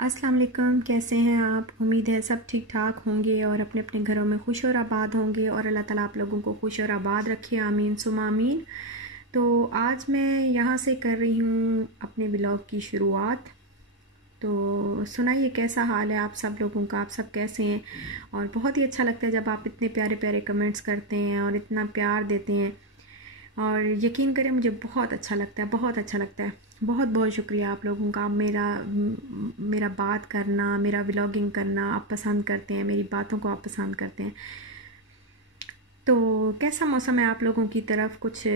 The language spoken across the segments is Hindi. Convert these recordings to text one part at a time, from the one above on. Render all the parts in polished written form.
अस्सलाम वालेकुम, कैसे हैं आप। उम्मीद है सब ठीक ठाक होंगे और अपने अपने घरों में खुश और आबाद होंगे और अल्लाह ताला आप लोगों को खुश और आबाद रखे, आमीन सुमा आमीन। तो आज मैं यहाँ से कर रही हूँ अपने ब्लॉग की शुरुआत। तो सुनाइए कैसा हाल है आप सब लोगों का, आप सब कैसे हैं। और बहुत ही अच्छा लगता है जब आप इतने प्यारे प्यारे कमेंट्स करते हैं और इतना प्यार देते हैं। और यकीन करें मुझे बहुत अच्छा लगता है, बहुत अच्छा लगता है। बहुत बहुत शुक्रिया आप लोगों का। मेरा बात करना, मेरा व्लॉगिंग करना आप पसंद करते हैं, मेरी बातों को आप पसंद करते हैं। तो कैसा मौसम है आप लोगों की तरफ, कुछ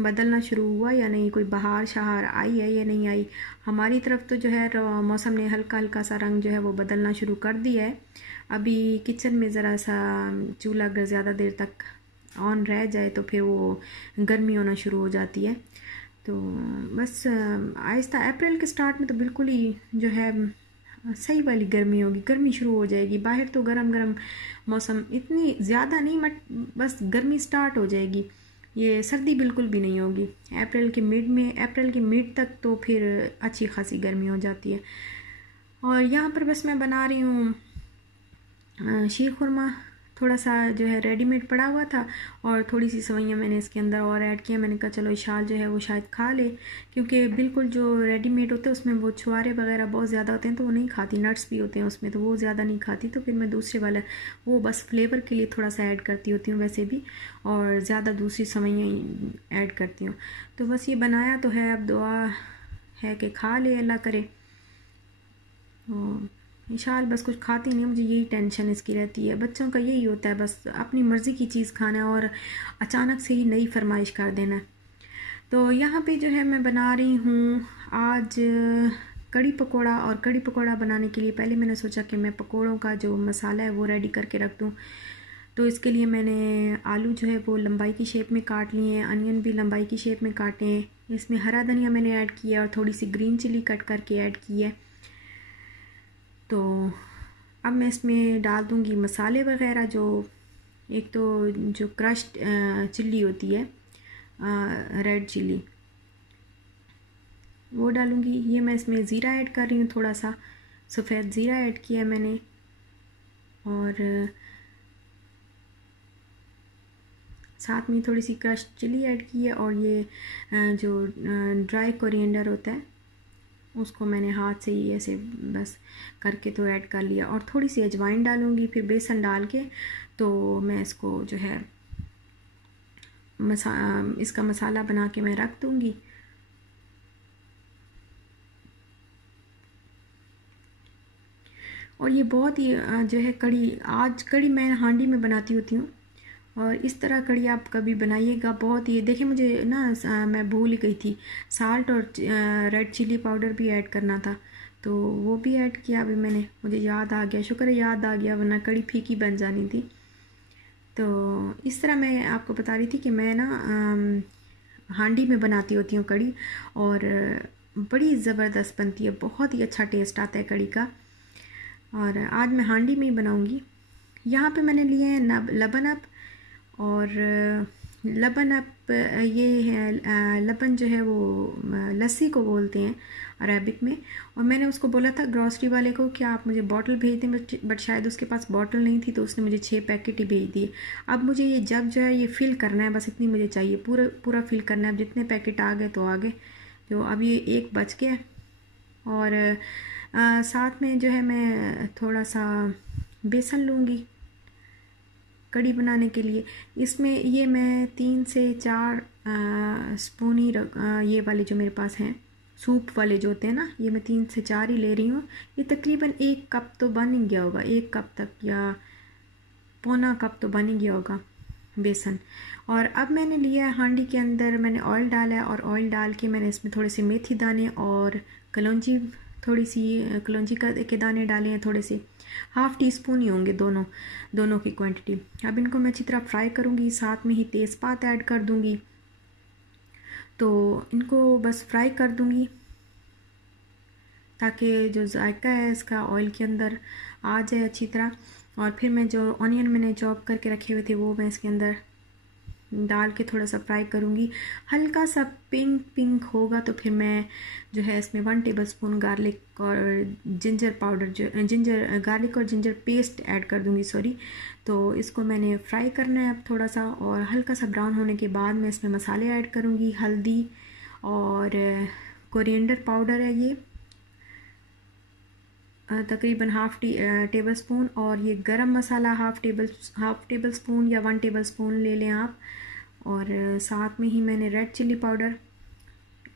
बदलना शुरू हुआ या नहीं, कोई बहार शहार आई है या नहीं आई। हमारी तरफ तो जो है मौसम ने हल्का हल्का सा रंग जो है वो बदलना शुरू कर दिया है। अभी किचन में ज़रा सा चूल्हा अगर ज़्यादा देर तक ऑन रह जाए तो फिर वो गर्मी होना शुरू हो जाती है। तो बस आहिस्ता अप्रैल के स्टार्ट में तो बिल्कुल ही जो है सही वाली गर्मी होगी, गर्मी शुरू हो जाएगी। बाहर तो गरम गरम मौसम, इतनी ज़्यादा नहीं बट बस गर्मी स्टार्ट हो जाएगी। ये सर्दी बिल्कुल भी नहीं होगी। अप्रैल के मिड तक तो फिर अच्छी खासी गर्मी हो जाती है। और यहाँ पर बस मैं बना रही हूँ शीर खुरमा। थोड़ा सा जो है रेडीमेड पड़ा हुआ था और थोड़ी सी सवैयाँ मैंने इसके अंदर और ऐड किया। मैंने कहा चलो इशाल जो है वो शायद खा ले, क्योंकि बिल्कुल जो रेडीमेड होते हैं उसमें वो छुआरे वगैरह बहुत ज़्यादा होते हैं तो वो नहीं खाती, नट्स भी होते हैं उसमें तो वो ज़्यादा नहीं खाती। तो फिर मैं दूसरे वाला वो बस फ्लेवर के लिए थोड़ा सा ऐड करती होती हूँ वैसे भी, और ज़्यादा दूसरी सवैयाँ ऐड करती हूँ। तो बस ये बनाया तो है, अब दुआ है कि खा ले अल्लाह करे। विशाल बस कुछ खाती नहीं, मुझे यही टेंशन इसकी रहती है। बच्चों का यही होता है, बस अपनी मर्ज़ी की चीज़ खाना है और अचानक से ही नई फरमाइश कर देना। तो यहाँ पे जो है मैं बना रही हूँ आज कड़ी पकोड़ा। और कड़ी पकोड़ा बनाने के लिए पहले मैंने सोचा कि मैं पकोड़ों का जो मसाला है वो रेडी करके रख दूँ। तो इसके लिए मैंने आलू जो है वो लंबाई की शेप में काट लिए हैं, अनियन भी लंबाई की शेप में काटे हैं। इसमें हरा धनिया मैंने ऐड किया और थोड़ी सी ग्रीन चिली कट करके ऐड की है। तो अब मैं इसमें डाल दूँगी मसाले वगैरह। जो एक तो जो क्रश्ड चिल्ली होती है, रेड चिल्ली, वो डालूँगी। ये मैं इसमें ज़ीरा ऐड कर रही हूँ, थोड़ा सा सफ़ेद ज़ीरा ऐड किया मैंने। और साथ में थोड़ी सी क्रश्ड चिल्ली ऐड की है। और ये जो ड्राई कोरिएंडर होता है उसको मैंने हाथ से ही ऐसे बस करके तो ऐड कर लिया। और थोड़ी सी अजवाइन डालूँगी, फिर बेसन डाल के तो मैं इसको जो है इसका मसाला बना के मैं रख दूँगी। और ये बहुत ही जो है कड़ी मैं हांडी में बनाती होती हूँ। और इस तरह कड़ी आप कभी बनाइएगा, बहुत ही। देखिए मुझे ना मैं भूल ही गई थी, साल्ट और रेड चिली पाउडर भी ऐड करना था, तो वो भी ऐड किया अभी मैंने, मुझे याद आ गया, शुक्र है याद आ गया, वरना कड़ी फीकी बन जानी थी। तो इस तरह मैं आपको बता रही थी कि मैं ना हांडी में बनाती होती हूँ कड़ी, और बड़ी ज़बरदस्त बनती है, बहुत ही अच्छा टेस्ट आता है कड़ी का। और आज मैं हांडी में ही बनाऊँगी। यहाँ पे मैंने लिए हैं लबन अप। और लबन अप ये है, लबन जो है वो लस्सी को बोलते हैं अरेबिक में। और मैंने उसको बोला था ग्रॉसरी वाले को कि आप मुझे बॉटल भेज दें, बट शायद उसके पास बॉटल नहीं थी तो उसने मुझे 6 पैकेट ही भेज दिए। अब मुझे ये जग जो है ये फ़िल करना है, बस इतनी मुझे चाहिए, पूरा फ़िल करना है। अब जितने पैकेट आ गए तो आ गए, तो अब ये एक बच गया। और साथ में जो है मैं थोड़ा सा बेसन लूँगी कड़ी बनाने के लिए। इसमें ये मैं 3 से 4 स्पून ही ये वाले जो मेरे पास हैं सूप वाले जो होते हैं ना, ये मैं 3 से 4 ही ले रही हूँ। ये तकरीबन 1 कप तो बन ही गया होगा, 1 कप तक या पौना कप तो बन ही गया होगा बेसन। और अब मैंने लिया है हांडी के अंदर, मैंने ऑयल डाला है और ऑयल डाल के मैंने इसमें थोड़े से मेथी दाने और कलौंजी, थोड़ी सी कलौंजी के दाने डाले हैं, थोड़े से हाफ़ टी स्पून ही होंगे दोनों की क्वांटिटी। अब इनको मैं अच्छी तरह फ्राई करूँगी, साथ में ही तेज़पात ऐड कर दूँगी। तो इनको बस फ्राई कर दूँगी ताकि जो जायका है इसका ऑयल के अंदर आ जाए अच्छी तरह। और फिर मैं जो ऑनियन मैंने चॉप करके रखे हुए थे वो मैं इसके अंदर डाल के थोड़ा सा फ्राई करूँगी। हल्का सा पिंक पिंक होगा तो फिर मैं जो है इसमें 1 टेबलस्पून गार्लिक और जिंजर पाउडर गार्लिक और जिंजर पेस्ट ऐड कर दूँगी, सॉरी। तो इसको मैंने फ्राई करना है अब थोड़ा सा, और हल्का सा ब्राउन होने के बाद मैं इसमें मसाले ऐड करूँगी। हल्दी और कोरिएंडर पाउडर है ये तकरीबन हाफ़ टेबल स्पून, और ये गरम मसाला हाफ़ टेबल स्पून या 1 टेबल स्पून ले लें आप। और साथ में ही मैंने रेड चिल्ली पाउडर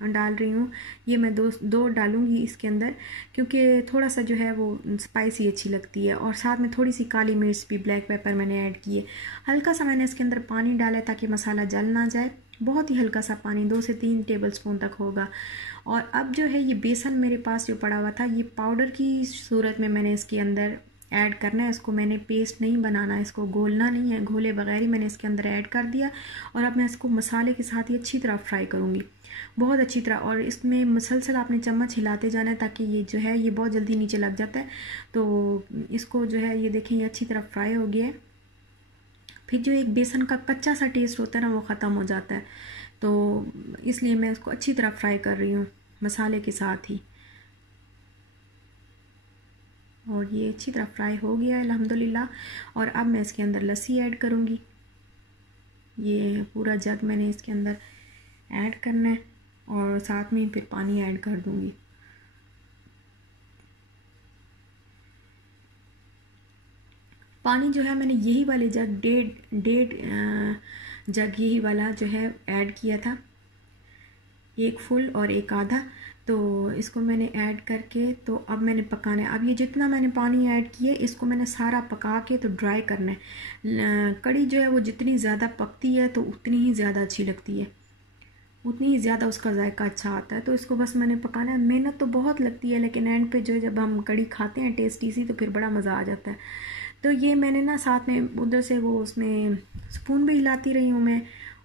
डाल रही हूँ। ये मैं दो डालूँगी इसके अंदर, क्योंकि थोड़ा सा जो है वो स्पाइसी अच्छी लगती है। और साथ में थोड़ी सी काली मिर्च भी, ब्लैक पेपर मैंने ऐड किए। हल्का सा मैंने इसके अंदर पानी डाला है ताकि मसाला जल ना जाए, बहुत ही हल्का सा पानी, 2 से 3 टेबल स्पून तक होगा। और अब जो है ये बेसन मेरे पास जो पड़ा हुआ था, ये पाउडर की सूरत में मैंने इसके अंदर ऐड करना है। इसको मैंने पेस्ट नहीं बनाना है, इसको घोलना नहीं है, घोले बगैर ही मैंने इसके अंदर ऐड कर दिया। और अब मैं इसको मसाले के साथ ही अच्छी तरह फ्राई करूँगी, बहुत अच्छी तरह। और इसमें मुसलसल आपने चम्मच हिलाते जाना है ताकि ये जो है ये बहुत जल्दी नीचे लग जाता है। तो इसको जो है ये देखें ये अच्छी तरह फ्राई हो गया है। फिर जो एक बेसन का कच्चा सा टेस्ट होता है ना, वो ख़त्म हो जाता है। तो इसलिए मैं इसको अच्छी तरह फ्राई कर रही हूँ मसाले के साथ ही। और ये अच्छी तरह फ्राई हो गया है अल्हम्दुलिल्लाह। और अब मैं इसके अंदर लस्सी ऐड करूँगी। ये पूरा जग मैंने इसके अंदर ऐड करना है, और साथ में फिर पानी ऐड कर दूँगी। पानी जो है मैंने यही वाले जग डेढ़ जग यही वाला जो है ऐड किया था, एक फुल और एक आधा। तो इसको मैंने ऐड करके तो अब मैंने पकाना है। अब ये जितना मैंने पानी ऐड किया इसको मैंने सारा पका के तो ड्राई करना है। कड़ी जो है वो जितनी ज़्यादा पकती है तो उतनी ही ज़्यादा अच्छी लगती है, उतनी ही ज़्यादा उसका जायका अच्छा आता है। तो इसको बस मैंने पकाना है। मेहनत तो बहुत लगती है, लेकिन एंड पे जो जब हम कड़ी खाते हैं टेस्टी सी, तो फिर बड़ा मज़ा आ जाता है। तो ये मैंने ना साथ में उधर से वो उसमें स्पून भी हिलाती रही हूँ मैं,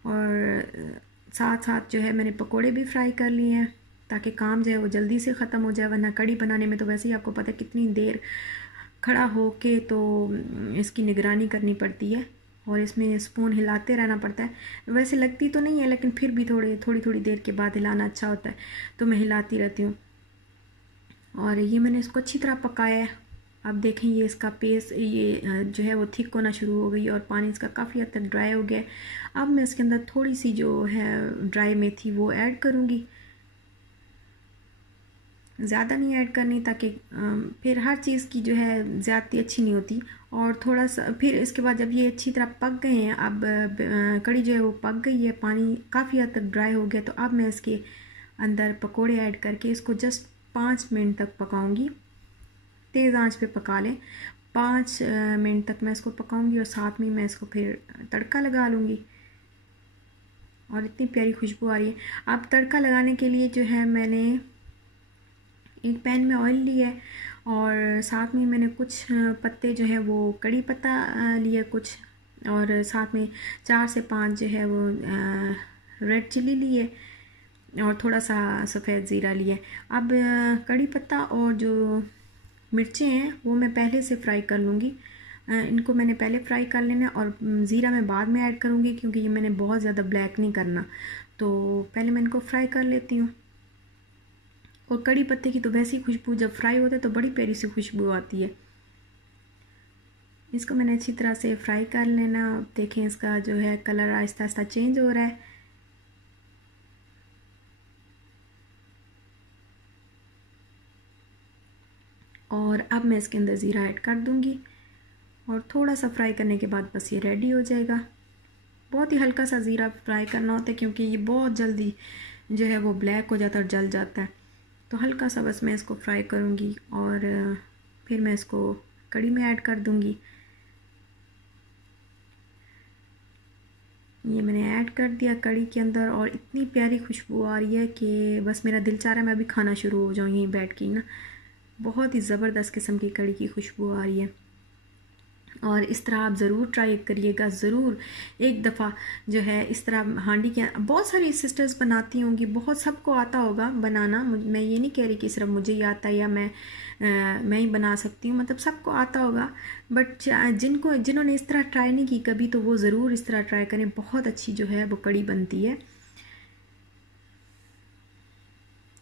और साथ साथ जो है मैंने पकोड़े भी फ्राई कर लिए हैं ताकि काम जो है वो जल्दी से ख़त्म हो जाए। वरना कड़ी बनाने में तो वैसे ही आपको पता है कितनी देर खड़ा हो के तो इसकी निगरानी करनी पड़ती है, और इसमें स्पून हिलाते रहना पड़ता है। वैसे लगती तो नहीं है, लेकिन फिर भी थोड़ी देर के बाद हिलाना अच्छा होता है, तो मैं हिलाती रहती हूँ। और ये मैंने इसको अच्छी तरह पकाया है। अब देखें ये इसका पेस्ट ये जो है वो थिक होना शुरू हो गई, और पानी इसका काफ़ी हद तक ड्राई हो गया। अब मैं इसके अंदर थोड़ी सी जो है ड्राई मेथी वो ऐड करूँगी, ज़्यादा नहीं ऐड करनी, ताकि फिर हर चीज़ की जो है ज़्यादती अच्छी नहीं होती। और थोड़ा सा फिर इसके बाद जब ये अच्छी तरह पक गए हैं, अब कड़ी जो है वो पक गई है, पानी काफ़ी हद तक ड्राई हो गया। तो अब मैं इसके अंदर पकोड़े ऐड करके इसको जस्ट 5 मिनट तक पकाऊंगी। तेज़ आंच पे पका लें, 5 मिनट तक मैं इसको पकाऊंगी, और साथ में मैं इसको फिर तड़का लगा लूँगी। और इतनी प्यारी खुशबू आ रही है। अब तड़का लगाने के लिए जो है मैंने एक पैन में ऑयल लिया है, और साथ में मैंने कुछ पत्ते जो है वो कड़ी पत्ता लिए कुछ, और साथ में 4 से 5 जो है वो रेड चिल्ली लिए, और थोड़ा सा सफ़ेद ज़ीरा लिए। अब कड़ी पत्ता और जो मिर्चें हैं वो मैं पहले से फ्राई कर लूँगी। इनको मैंने पहले फ्राई कर लेना, और ज़ीरा मैं बाद में ऐड करूँगी, क्योंकि ये मैंने बहुत ज़्यादा ब्लैक नहीं करना। तो पहले मैं इनको फ्राई कर लेती हूँ। और कड़ी पत्ते की तो वैसी खुशबू जब फ्राई होता है तो बड़ी प्यारी सी खुशबू आती है। इसको मैंने अच्छी तरह से फ्राई कर लेना। देखें इसका जो है कलर आहिस्ता आहिस्ता चेंज हो रहा है। और अब मैं इसके अंदर ज़ीरा ऐड कर दूंगी, और थोड़ा सा फ्राई करने के बाद बस ये रेडी हो जाएगा। बहुत ही हल्का सा ज़ीरा फ्राई करना होता है, क्योंकि ये बहुत जल्दी जो है वो ब्लैक हो जाता है और जल जाता है। तो हल्का सा बस मैं इसको फ्राई करूँगी, और फिर मैं इसको कड़ी में ऐड कर दूँगी। ये मैंने ऐड कर दिया कड़ी के अंदर, और इतनी प्यारी खुशबू आ रही है कि बस मेरा दिल चाह रहा है मैं अभी खाना शुरू हो जाऊँ यहीं बैठ के ना। बहुत ही ज़बरदस्त किस्म की कड़ी की खुशबू आ रही है। और इस तरह आप ज़रूर ट्राई करिएगा, ज़रूर एक दफ़ा जो है इस तरह हांडी के। बहुत सारी सिस्टर्स बनाती होंगी, बहुत सबको आता होगा बनाना। मैं ये नहीं कह रही कि सिर्फ मुझे ही आता है या मैं ही बना सकती हूँ, मतलब सबको आता होगा। बट जिन्होंने इस तरह ट्राई नहीं की कभी, तो वो ज़रूर इस तरह ट्राई करें, बहुत अच्छी जो है वो कड़ी बनती है।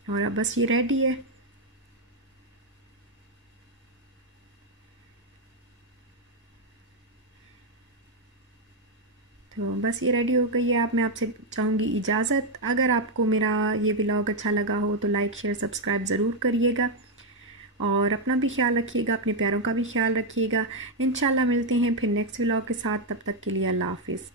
और अब बस ये रेडी है। तो बस ये रेडी हो गई है। आप मैं आपसे चाहूँगी इजाज़त। अगर आपको मेरा ये व्लॉग अच्छा लगा हो तो लाइक शेयर सब्सक्राइब ज़रूर करिएगा, और अपना भी ख्याल रखिएगा, अपने प्यारों का भी ख्याल रखिएगा। इंशाल्लाह मिलते हैं फिर नेक्स्ट व्लॉग के साथ। तब तक के लिए अल्लाह हाफिज़।